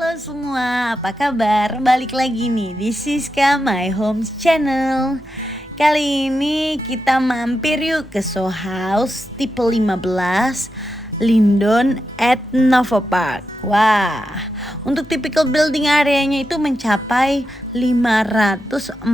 Halo semua, apa kabar? Balik lagi nih di Siska My Homes Channel. Kali ini kita mampir yuk ke Soho House tipe 15 Lindon at Nova Park. Wah, untuk typical building areanya itu mencapai 545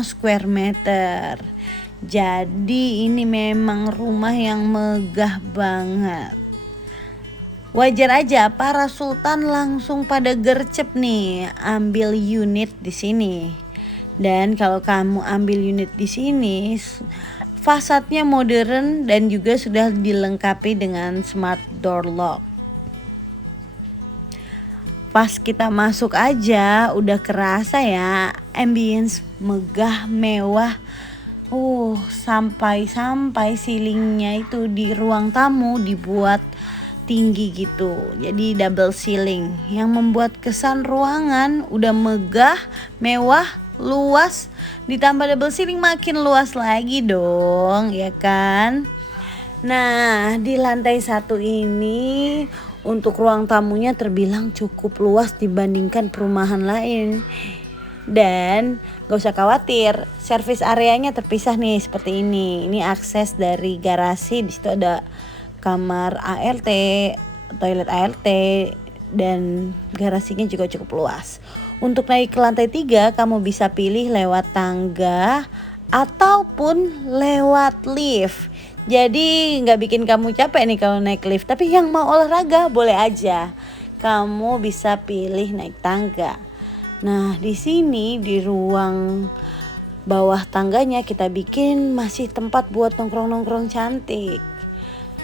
square meter. Jadi ini memang rumah yang megah banget. Wajar aja para sultan langsung pada gercep nih ambil unit di sini. Dan kalau kamu ambil unit di sini, fasadnya modern dan juga sudah dilengkapi dengan smart door lock. Pas kita masuk aja udah kerasa ya ambience megah mewah. Sampai ceilingnya itu di ruang tamu dibuat tinggi gitu, jadi double ceiling yang membuat kesan ruangan udah megah, mewah, luas, ditambah double ceiling makin luas lagi dong, ya kan? Nah, di lantai 1 ini untuk ruang tamunya terbilang cukup luas dibandingkan perumahan lain. Dan gak usah khawatir, service areanya terpisah nih seperti ini. Ini akses dari garasi, di situ ada kamar ART, toilet ART, dan garasinya juga cukup luas. Untuk naik ke lantai 3 kamu bisa pilih lewat tangga ataupun lewat lift. Jadi gak bikin kamu capek nih kalau naik lift. Tapi yang mau olahraga boleh aja, kamu bisa pilih naik tangga. Nah, di sini di ruang bawah tangganya kita bikin masih tempat buat nongkrong-nongkrong cantik.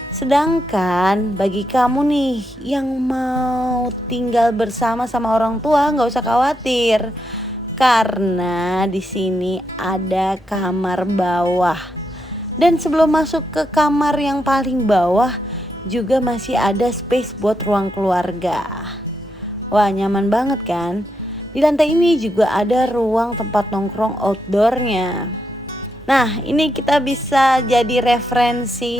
Sedangkan bagi kamu nih yang mau tinggal bersama sama orang tua, nggak usah khawatir, karena di sini ada kamar bawah. Dan sebelum masuk ke kamar yang paling bawah juga masih ada space buat ruang keluarga. Wah, nyaman banget kan? Di lantai ini juga ada ruang tempat nongkrong outdoornya. Nah, ini kita bisa jadi referensi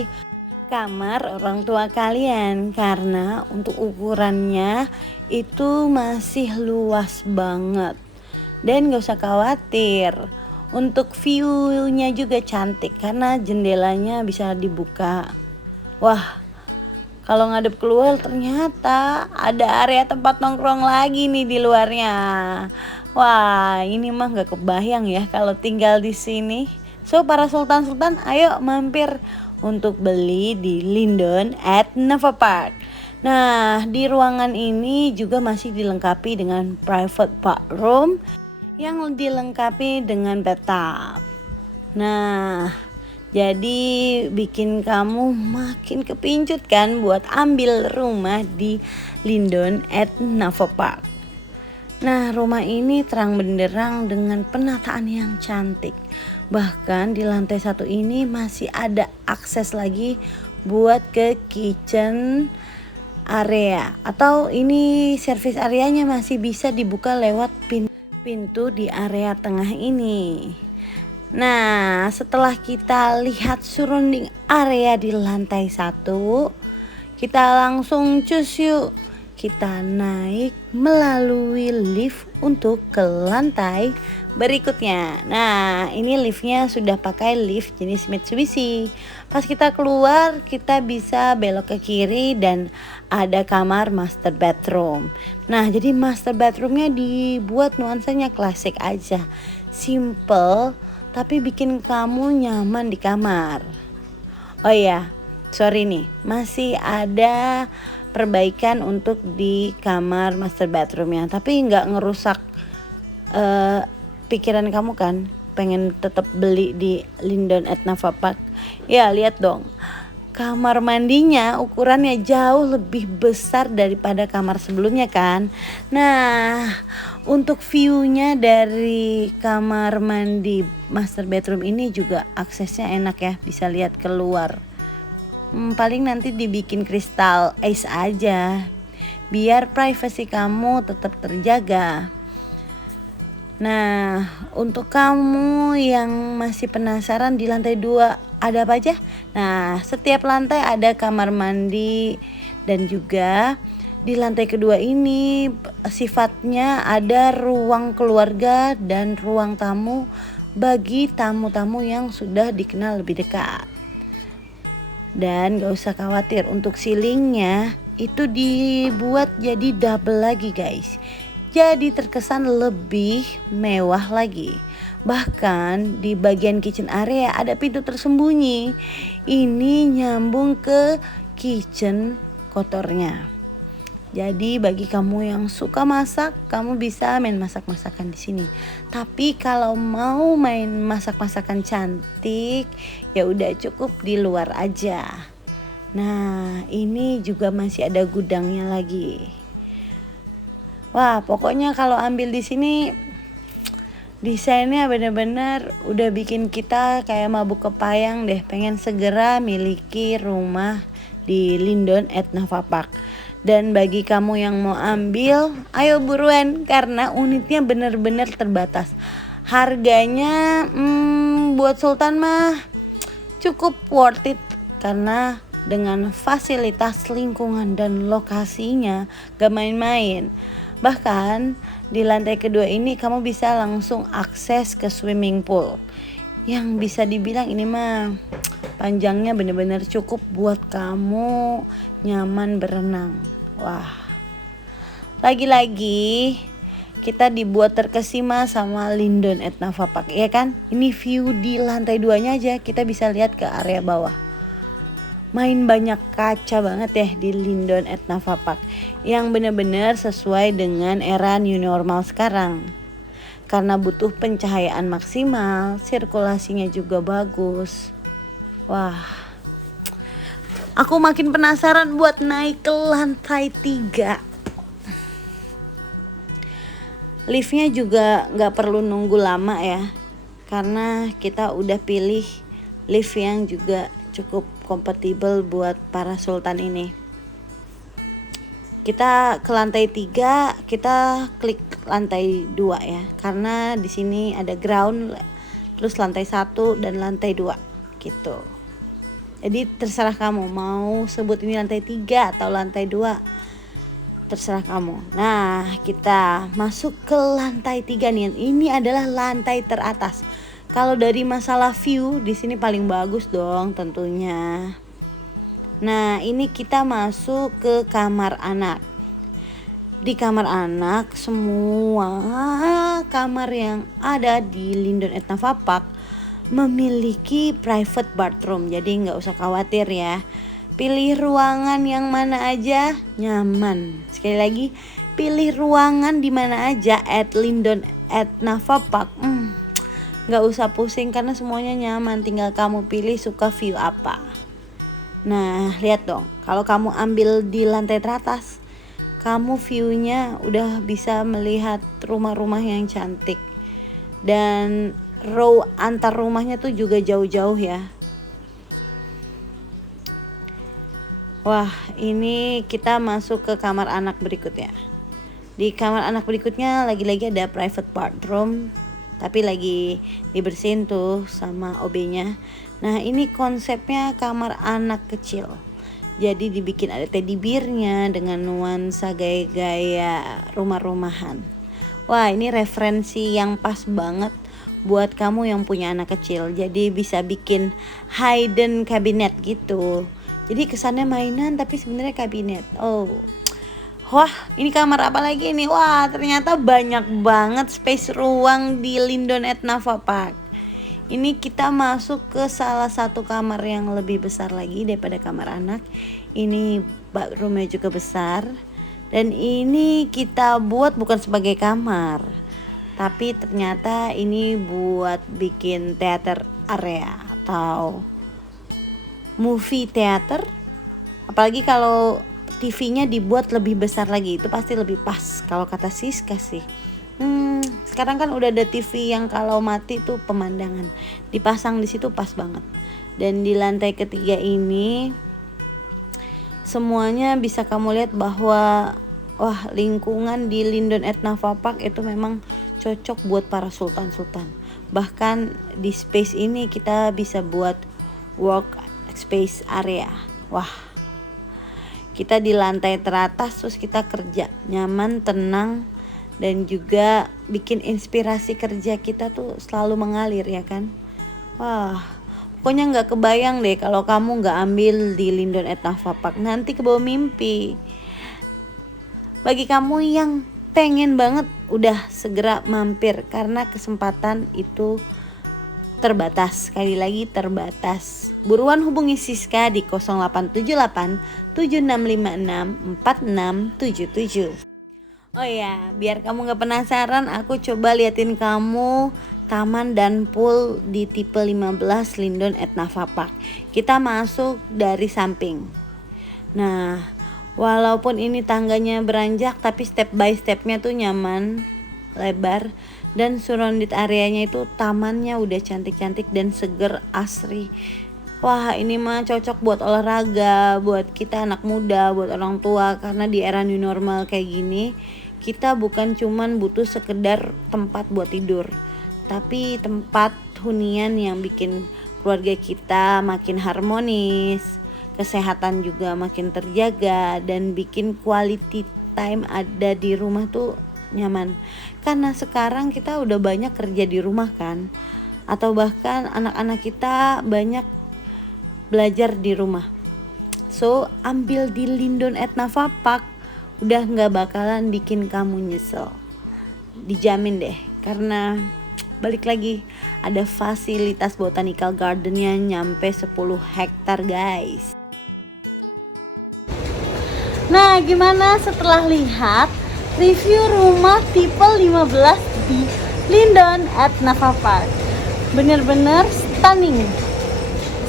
kamar orang tua kalian, karena untuk ukurannya itu masih luas banget. Dan gak usah khawatir, untuk view-nya juga cantik karena jendelanya bisa dibuka. Wah, kalau ngadep keluar ternyata ada area tempat nongkrong lagi nih di luarnya. Wah, ini mah gak kebayang ya kalau tinggal di sini. So, para sultan-sultan ayo mampir untuk beli di Lindon at Nova Park. Nah, di ruangan ini juga masih dilengkapi dengan private bathroom yang dilengkapi dengan bathtub. Nah, jadi bikin kamu makin kepincut kan buat ambil rumah di Lindon at Nova Park. Nah, rumah ini terang benderang dengan penataan yang cantik. Bahkan di lantai 1 ini masih ada akses lagi buat ke kitchen area, atau ini service areanya masih bisa dibuka lewat pintu di area tengah ini. Nah, setelah kita lihat surrounding area di lantai 1, kita langsung cus yuk. Kita naik melalui lift untuk ke lantai berikutnya. Nah, ini liftnya sudah pakai lift jenis Mitsubishi. Pas kita keluar, kita bisa belok ke kiri dan ada kamar master bathroom. Nah, jadi master bathroomnya dibuat nuansanya klasik aja, simple tapi bikin kamu nyaman di kamar. Oh iya, sorry nih, masih ada perbaikan untuk di kamar master bathroomnya, tapi nggak ngerusak pikiran kamu kan pengen tetap beli di Lindon at Nova Park. Ya, lihat dong, kamar mandinya ukurannya jauh lebih besar daripada kamar sebelumnya kan. Nah, untuk view-nya dari kamar mandi master bedroom ini juga aksesnya enak ya, bisa lihat keluar. Paling nanti dibikin kristal ice aja biar privasi kamu tetap terjaga. Nah, untuk kamu yang masih penasaran di lantai 2 ada apa aja? Nah, setiap lantai ada kamar mandi dan juga Di lantai kedua ini sifatnya ada ruang keluarga dan ruang tamu bagi tamu-tamu yang sudah dikenal lebih dekat. Dan gak usah khawatir, untuk ceilingnya itu dibuat jadi double lagi guys. Jadi terkesan lebih mewah lagi. Bahkan di bagian kitchen area ada pintu tersembunyi. Ini nyambung ke kitchen kotornya. Jadi bagi kamu yang suka masak, kamu bisa main masak-masakan di sini. Tapi kalau mau main masak-masakan cantik, ya udah cukup di luar aja. Nah, ini juga masih ada gudangnya lagi. Wah, pokoknya kalau ambil di sini desainnya benar-benar udah bikin kita kayak mabuk kepayang deh, pengen segera miliki rumah di Linden at Nava Park. Dan bagi kamu yang mau ambil, ayo buruan karena unitnya benar-benar terbatas. Harganya buat Sultan mah cukup worth it karena dengan fasilitas lingkungan dan lokasinya gak main-main. Bahkan di lantai kedua ini kamu bisa langsung akses ke swimming pool yang bisa dibilang ini mah panjangnya benar-benar cukup buat kamu nyaman berenang. Wah, lagi-lagi kita dibuat terkesima sama Linden at Nava Park, ya kan? Ini view di lantai 2-nya aja kita bisa lihat ke area bawah. Main banyak kaca banget ya di Linden at Nava Park, yang benar-benar sesuai dengan era new normal sekarang. Karena butuh pencahayaan maksimal, sirkulasinya juga bagus. Wah, aku makin penasaran buat naik ke lantai 3. Liftnya juga gak perlu nunggu lama ya, karena kita udah pilih lift yang juga cukup kompatibel buat para sultan ini. Kita ke lantai 3, kita klik lantai 2 ya, karena di sini ada ground, terus lantai 1 dan lantai 2 gitu. Jadi terserah kamu mau sebut ini lantai 3 atau lantai 2. Terserah kamu. Nah, kita masuk ke lantai 3 nih. Ini adalah lantai teratas. Kalau dari masalah view, di sini paling bagus dong tentunya. Nah, ini kita masuk ke kamar anak. Di kamar anak, semua kamar yang ada di Linden at Nava Park memiliki private bathroom. Jadi nggak usah khawatir ya. Pilih ruangan yang mana aja nyaman. Sekali lagi, pilih ruangan di mana aja at Linden at Nava Park. Gak usah pusing karena semuanya nyaman. Tinggal kamu pilih suka view apa. Nah, lihat dong. Kalau kamu ambil di lantai teratas, kamu view-nya udah bisa melihat rumah-rumah yang cantik. Dan row antar rumahnya tuh juga jauh-jauh ya. Wah, ini kita masuk ke kamar anak berikutnya. Di kamar anak berikutnya lagi-lagi ada private bathroom, tapi lagi dibersihin tuh sama OB-nya. Nah, ini konsepnya kamar anak kecil. Jadi dibikin ada teddy bear-nya dengan nuansa gaya-gaya rumah-rumahan. Wah, ini referensi yang pas banget buat kamu yang punya anak kecil. Jadi bisa bikin hidden cabinet gitu. Jadi kesannya mainan tapi sebenarnya kabinet. Oh, wah, ini kamar apa lagi nih? Wah, ternyata banyak banget space ruang di Linden at Nava Park. Ini kita masuk ke salah satu kamar yang lebih besar lagi daripada kamar anak. Ini bathroomnya juga besar. Dan ini kita buat bukan sebagai kamar, tapi ternyata ini buat bikin theater area atau movie theater. Apalagi kalau TV-nya dibuat lebih besar lagi, itu pasti lebih pas kalau kata Siska sih. Sekarang kan udah ada TV yang kalau mati tuh pemandangan dipasang di situ pas banget. Dan di lantai ketiga ini semuanya bisa kamu lihat bahwa wah, lingkungan di Linden at Nava Park itu memang cocok buat para sultan-sultan. Bahkan di space ini kita bisa buat work space area. Wah, Kita di lantai teratas, terus kita kerja nyaman, tenang, dan juga bikin inspirasi kerja kita tuh selalu mengalir ya kan. Wah, pokoknya nggak kebayang deh kalau kamu nggak ambil di Lindon at Nafa Park, nanti kebawa mimpi. Bagi kamu yang pengen banget, udah segera mampir karena kesempatan itu terbatas, sekali lagi terbatas. Buruan hubungi Siska di 0878 7656 4677. Oh ya, biar kamu gak penasaran, aku coba liatin kamu taman dan pool di tipe 15 Lindon at Nafa Park. Kita masuk dari samping. Nah, walaupun ini tangganya beranjak, tapi step by stepnya tuh nyaman, lebar, dan surrounded areanya itu tamannya udah cantik-cantik dan seger asri. Wah, ini mah cocok buat olahraga, buat kita anak muda, buat orang tua. Karena di era new normal kayak gini, kita bukan cuman butuh sekedar tempat buat tidur, tapi tempat hunian yang bikin keluarga kita makin harmonis, kesehatan juga makin terjaga, dan bikin quality time ada di rumah tuh nyaman. Karena sekarang kita udah banyak kerja di rumah kan, atau bahkan anak-anak kita banyak belajar di rumah. So, ambil di Lindon at Nafa Park, udah gak bakalan bikin kamu nyesel, dijamin deh. Karena balik lagi, ada fasilitas botanical gardennya nyampe 10 hektar guys. Nah, gimana setelah lihat review rumah tipe 15 di Lindon at Nafa Park? Bener-bener stunning.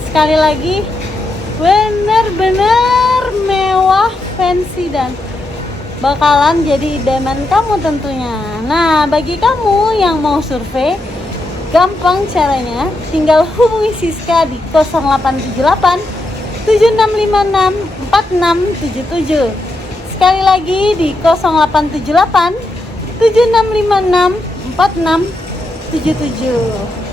Sekali lagi, bener-bener mewah, fancy, dan bakalan jadi idaman kamu tentunya. Nah, bagi kamu yang mau survei, gampang caranya, tinggal hubungi Siska di 0878 7656 4677. Sekali lagi di 0878 7656 4677.